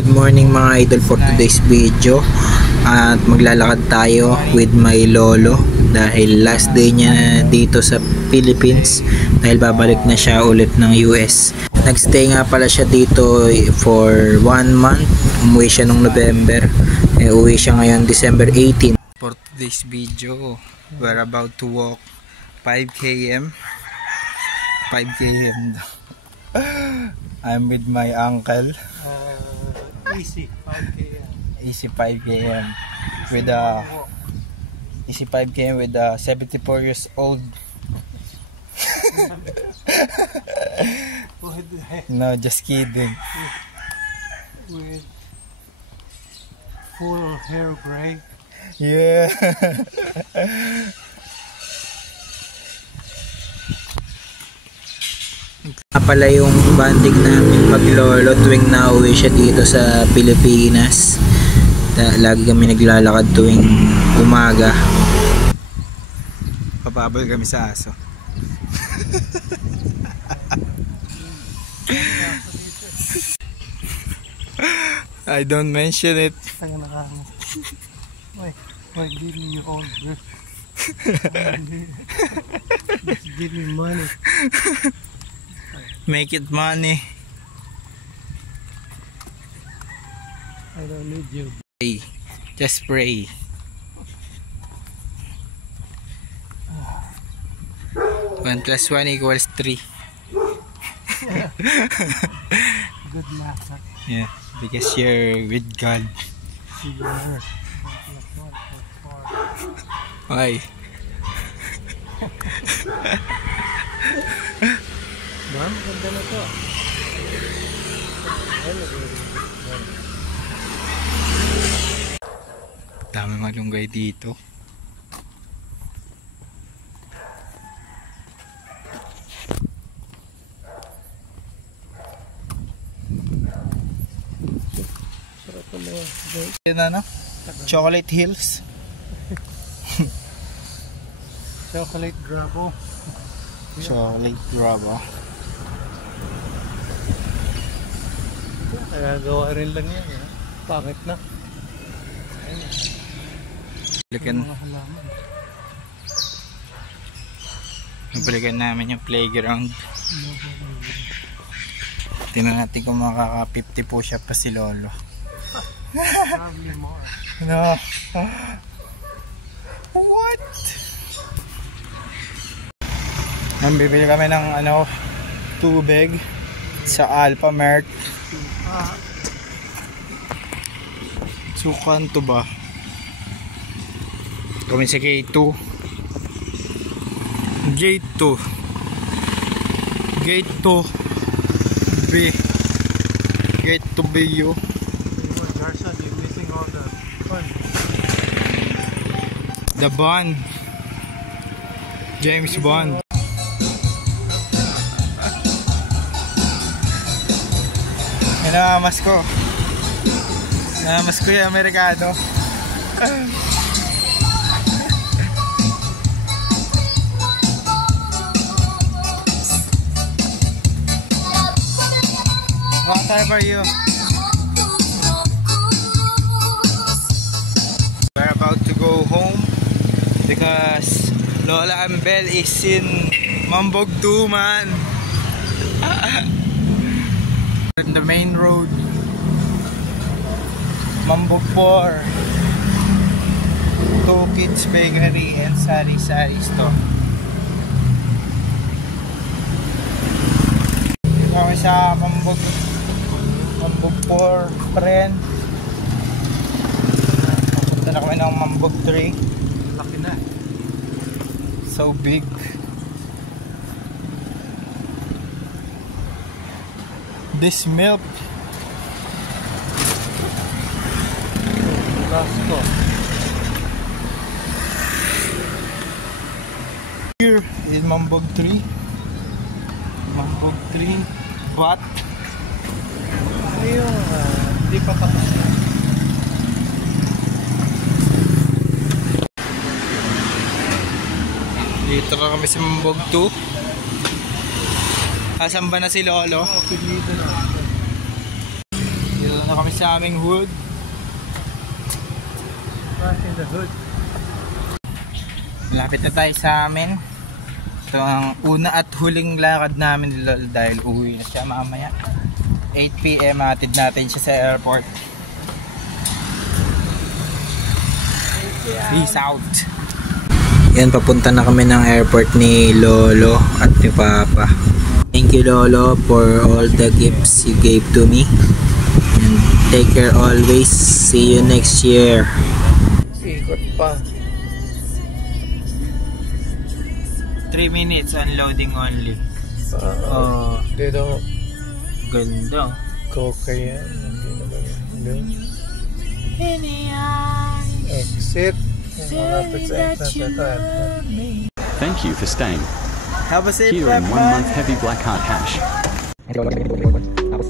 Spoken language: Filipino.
Good morning mga idol, for today's video at maglalakad tayo with my lolo dahil last day niya dito sa Philippines dahil babalik na siya ulit ng US. Nagstay nga pala siya dito for 1 month. Umuwi siya nung November, uwi siya ngayon December 18. For today's video, we're about to walk 5 km. I'm with my uncle. Easy 5 km. Easy 5 km with a easy 5 km with a 74 years old. No, just kidding. With full hair gray. Yeah. Pala yung banding namin maglolo tuwing nauwi siya dito sa Pilipinas. Lagi kami naglalakad tuwing umaga. Papabol kami sa aso. I don't mention it. Wait, give me your order. Just give me money. Make it money. I don't need you. Pray. Just pray. 1 + 1 = 3. Good math. Huh? Yeah, because you're with God. Why? Ma'am, ganda na to. Dami malunggay dito. Sarap na mga guys. Yan ano? Chocolate Hills. Chocolate Grabo. Chocolate Grabo. Kaya gawa rin lang yan. Pangit na. Balikan, Mga halaman. balikan namin yung playground. Tingnan natin kung makaka-50 po siya pa si lolo. Probably more. No. What? Bibili kami ng tubig sa Alphamart. Sukan to ba? Kami sa gate 2. Gate 2. Gate 2 B. Gate 2 BU. Garza, you're missing all the fun. The Bond. James Bond. Namamas ko. Namamas ko yung Amerikano. What time are you? We're about to go home because Lola Ambel is in Mambogtu, man. In the main road, Mambogpor, 2 Kids Bakery and Sari Store. Kami sa Mambogpor pa rin. Papunta na kami ng Mambog 3. Laki na. So big. This milk. Rasco. Here is Mambog 3. Mambog 3. But Ayun, hindi pa tapos na. dito na kami sa Mambog 2. Asan ba na si Lolo? Dito na. na kami sa aming hood. Back in the hood. Malapit na tayo sa amin. Ito ang una at huling lakad namin ni Lolo dahil uwi na siya mamaya. 8 PM hatid natin siya sa airport. Peace out. Yan, papunta na kami ng airport ni Lolo at ni Papa. Thank you Lolo for all the gifts you gave to me. And take care always. See you next year. Ikot pa. 3 minutes unloading only. They don't Ganda. go kaya. Hindi na ba yun? Exit. Malapit sa exit. Thank you for staying. Have a safe Here in 1 month heavy black heart hash. Tapos,